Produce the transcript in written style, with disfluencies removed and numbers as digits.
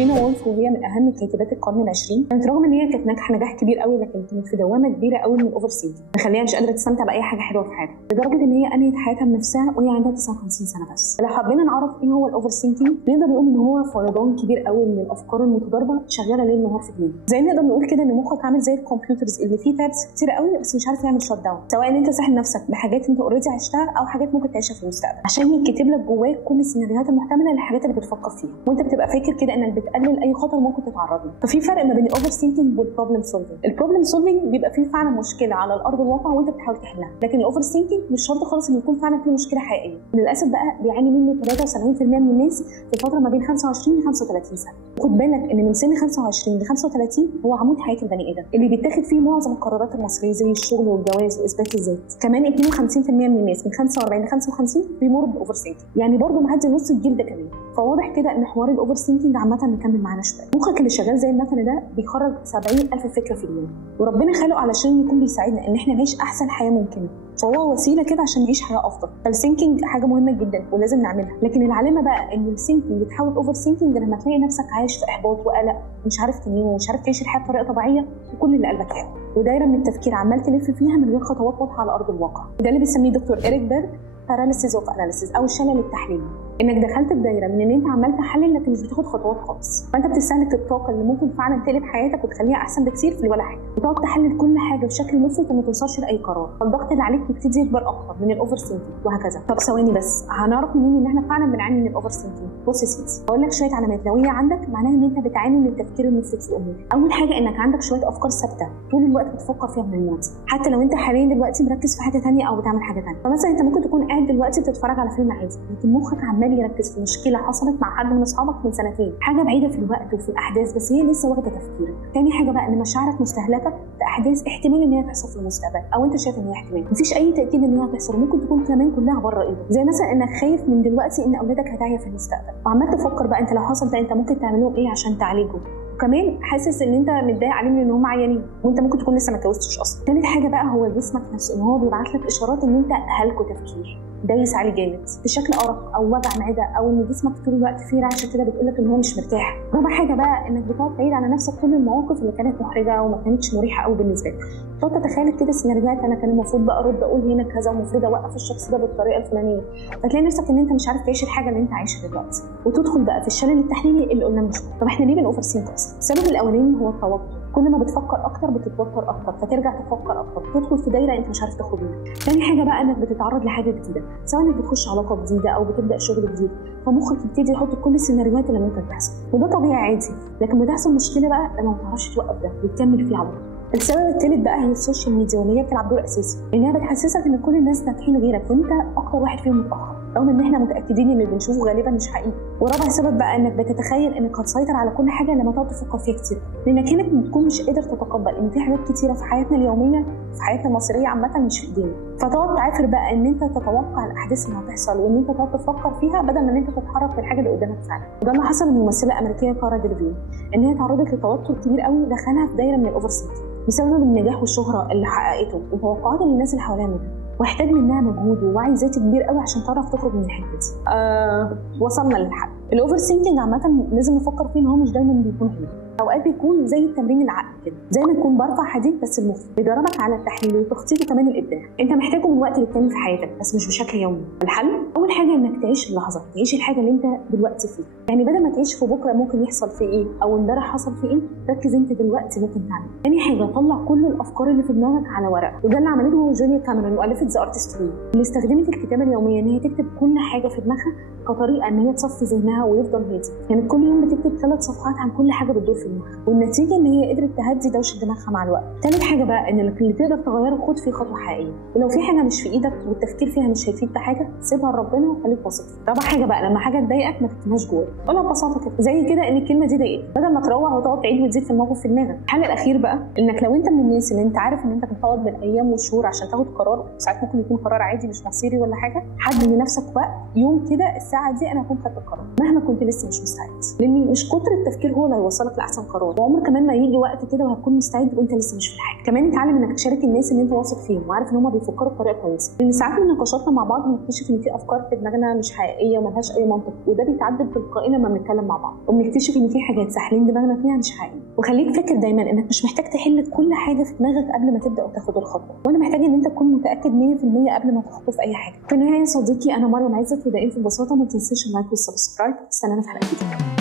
فيرجينيا وولف، وهي من اهم كاتبات القرن العشرين، كانت رغم ان هي كانت ناجحه نجاح كبير قوي لكن كانت في دوامه كبيره قوي من الاوفر ثينكينج، مخليها مش قادره تستمتع باي حاجه حلوه في حياتها، لدرجه ان هي انهت حياتها بنفسها وهي عندها 59 سنه بس. لو حبينا نعرف ايه هو الاوفر ثينكينج، نقدر نقول ان هو فيضان كبير قوي من الافكار المتضاربه شغاله ليل نهار في دماغك. زي نقدر نقول كده ان مخك عامل زي الكمبيوترز اللي فيه تابس كتير قوي بس مش عارف يعمل شوت داون، سواء ان انت ساحل نفسك بحاجات انت اوريدي عشتها او حاجات ممكن تعيشها في المستقبل، عشان يتكتب لك جواك كل السيناريوهات المحتمله للحاجات اللي بتفكر فيها، وانت بتبقى فاكر كده انك بتقلل اي خطر ممكن تتعرض له. ففي فرق ما بين الاوفر ثينكينج والبروبلم سولفنج. البروبلم سولفنج بيبقى فيه فعلا مشكله على الارض الواقع وانت بتحاول تحلها، لكن الاوفر ثينكينج مش شرط خالص ان يكون فعلا في مشكله حقيقيه. للاسف بقى بيعاني منه 73% من الناس في فتره ما بين 25 ل 35 سنه. خد بالك ان من سن 25 ل 35 هو عمود حياه البني ادم اللي بيتاخد فيه معظم القرارات المصيريه زي الشغل والجواز واثبات الذات. كمان 52% من الناس من 45 ل 55 بيمروا بالاوفر ثينكينج، يعني برضه معدي نص الجيل كمان. فواضح كده ان حوار الاوفر ثينكينج عامه مكمل معانا شويه. مخك اللي شغال زي المكنه ده بيخرج 70,000 فكره في اليوم، وربنا خلقه علشان يكون بيساعدنا ان احنا نعيش احسن حياه ممكنه، فهو وسيله كده عشان نعيش حياه افضل. فالثينكينج حاجه مهمه جدا ولازم نعملها، لكن العلامه بقى ان الثينكينج يتحول اوفر ثينكينج لما تلاقي نفسك عايش في احباط وقلق، مش عارف تنام ومش عارف تعيش الحياه بطريقه طبيعيه وكل اللي قلبك حلو، ودايره من التفكير عمال تلف فيها من غير خطوات واضحه على ارض الواقع. وده اللي بيسميه دكتور إريك بيرج paralysis of analysis او الشلل التحليلي، انك دخلت في دايره من ان انت عمال تحلل لكن مش بتاخد خطوات خالص، فانت بتستهلك الطاقه اللي ممكن فعلا تقلب حياتك وتخليها احسن بكثير في ولا حاجه، وتقعد تحلل كل حاجه بشكل مفرط وما توصلش لاي قرار، فالضغط اللي عليك يبتدي يكبر اكتر من الاوفر ثينكينج وهكذا. طب ثواني بس، هنعرف منين ان احنا فعلا بنعاني من الاوفر ثينكينج؟ بص يا سيدي، هقول لك شويه علامات لو هي عندك معناها ان انت بتعاني من التفكير المفرط في الامور. اول حاجه انك عندك شويه افكار ثابته طول الوقت بتفكر فيها من الماضي، حتى لو انت حاليا دلوقتي مركز في حاجه ثانيه او بتعمل حاجه ثانيه. فمثلا انت ممكن تكون قاعد دلوقتي بتتفرج على فيلم عادي لكن مخك عمال يركز في مشكله حصلت مع حد من اصحابك من سنتين، حاجه بعيده في الوقت وفي الاحداث بس هي لسه واخده تفكيرك. تاني حاجه بقى ان مشاعرك مستهلكه في احداث احتمال ان هي تحصل في المستقبل او انت شايف ان هي احتمال، مفيش اي تاكيد ان هي هتحصل، ممكن تكون كمان كلها بره ايدك، زي مثلا انك خايف من دلوقتي ان اولادك هتعيا في المستقبل وعمال تفكر بقى انت لو حصل ده انت ممكن تعمل لهم ايه عشان تعالجهم، وكمان حاسس ان انت متضايق عليهم ان هم عيانين وانت ممكن تكون لسه ما اتجوزتش اصلا. ثالث حاجه بقى هو جسمك نفسه ان هو بيبعت لك اشارات ان انت هلكو تفكير دايس عليه جامد بشكل ارق او وجع معده او ان جسمك طول الوقت فيه رعشه كده بتقول لك ان هو مش مرتاح. رابع حاجه بقى انك بتقعد تعيد على نفسك كل المواقف اللي كانت محرجه وما كانتش مريحه قوي بالنسبه لك، تقعد تتخيل كده سيناريوهات انا كان المفروض بقى ارد اقول هنا كذا ومفروض اوقف الشخص ده بالطريقه الفلانيه، فتلاقي نفسك ان انت مش عارف تعيش الحاجه اللي انت عايشها دلوقتي، وتدخل بقى في الشلل التحليلي اللي قلنا من شويه. طب احنا ليه بنوفر ثينك اصلا؟ السبب الاولاني هو التوتر، كل ما بتفكر اكتر بتتوتر اكتر فترجع تفكر اكتر، تدخل في دايره انت مش عارف تخرج منها. ثاني حاجه بقى انك بتتعرض لحاجه جديده، سواء انك بتخش علاقه جديده او بتبدا شغل جديد، فمخك يبتدي يحط كل السيناريوهات اللي ممكن تحصل، وده طبيعي عادي، لكن بتحصل مشكله بقى لما ما تعرفش توقف ده وتكمل فيه على طول. السبب الثالث بقى هي السوشيال ميديا، واللي هي بتلعب دور اساسي، انها بتحسسك ان كل الناس ناجحين غيرك وانت اكتر واحد فيهم متاخر، رغم ان احنا متاكدين ان اللي بنشوفه غالبا مش حقيقي. ورابع سبب بقى انك بتتخيل انك هتسيطر على كل حاجه لما تقعد تفكر فيها كتير، لانك هنا بتكون مش قادر تتقبل ان في حاجات كتيره في حياتنا اليوميه في حياتنا المصريه عامه مش في ايدينا، فتقعد تعافر بقى ان انت تتوقع الاحداث اللي هتحصل وان انت تقعد تفكر فيها بدل ما ان انت تتحرك في الحاجه اللي قدامك فعلا. وده اللي حصل للممثله الامريكيه كارا ديلفين، ان هي تعرضت لتوتر كبير قوي دخلها في دايره من الاوفر ثينكينج بسبب النجاح والشهره اللي حققته وتوقعات الناس اللي حواليها منها، واحتاج منها مجهود ووعي ذاتي كبير قوي عشان تعرف تخرج من الحته دي. وصلنا للحل. الاوفر ثينكينج عامه لازم نفكر فيه ان هو مش دايما بيكون حلو، اوقات بيكون زي التمرين العقل كده، زي ما تكون برفع حديد بس المخ بيدربك على التحليل والتخطيط وكمان الابداع. انت محتاجه من وقت للتاني في حياتك بس مش بشكل يومي. الحل اول حاجه انك تعيش اللحظه، تعيش الحاجه اللي انت دلوقتي فيها، يعني بدل ما تعيش في بكره ممكن يحصل فيه ايه او امبارح حصل فيه ايه، ركز انت دلوقتي ممكن تعمل. ثاني حاجه طلع كل الافكار اللي في دماغك على ورق، وده اللي عملته جوليا كاميرون مؤلفه ذا ارتست وي، اللي استخدمت الكتابه اليوميه ان هي تكتب كل حاجه في دماغها كطريقه ان هي تصفي ذهنها ويفضل هادي، يعني كل يوم بتكتب 3 صفحات عن كل حاجه بتدور في دماغها، والنتيجه ان هي قدرت تهدي دوشه دماغها مع الوقت. ثالث حاجه بقى ان اللي تقدر تغيره خد فيه خطوه حقيقيه، ولو في حاجه مش في ايدك والتفكير فيها مش هيفيد بحاجه سيبها لربنا وخليك واثق فيه. رابع حاجه بقى لما حاجه تضايقك ما تكتمهاش جواك، قولها ببساطه كده زي كده ان الكلمه دي ضايقتك، بدل ما تروح وتقعد تعيد وتزيد في الموقف في دماغك. الحل الاخير بقى انك لو انت من الناس اللي انت عارف ان انت بتقعد بالايام والشهور عشان تاخد قرار، ساعات ممكن يكون قرار عادي مش مصيري ولا حاجه، حدد لنفسك وقت يوم كده الساعه دي انا هكون خدت القرار مهما كنت لسه مش مستعد، لان مش كتر التفكير هو اللي هيوصلك لاحسن احسن قرار. وعمر كمان ما يجي وقت كده وهتكون مستعد وانت لسه مش في الحاجه. كمان اتعلم انك تشارك الناس اللي انت واثق فيهم وعارف ان هم بيفكروا بطريقه كويسه، لان ساعات من نقاشاتنا مع بعض بنكتشف ان في افكار في دماغنا مش حقيقيه وملهاش اي منطق، وده بيتعدل تلقائيا لما بنتكلم مع بعض، وبنكتشف ان في حاجات ساحلين دماغنا فيها مش حقيقيه. وخليك فاكر دايما انك مش محتاج تحل كل حاجه في دماغك قبل ما تبدا وتاخد الخطوه، ولا محتاج ان انت تكون متاكد 100% قبل ما تخطو في اي حاجه. في النهايه يا صديقي، انا مريم عزت، ودائما في البساطه ما تنساش اللايك والسبسكرايب. استنانا في حلقه جديده.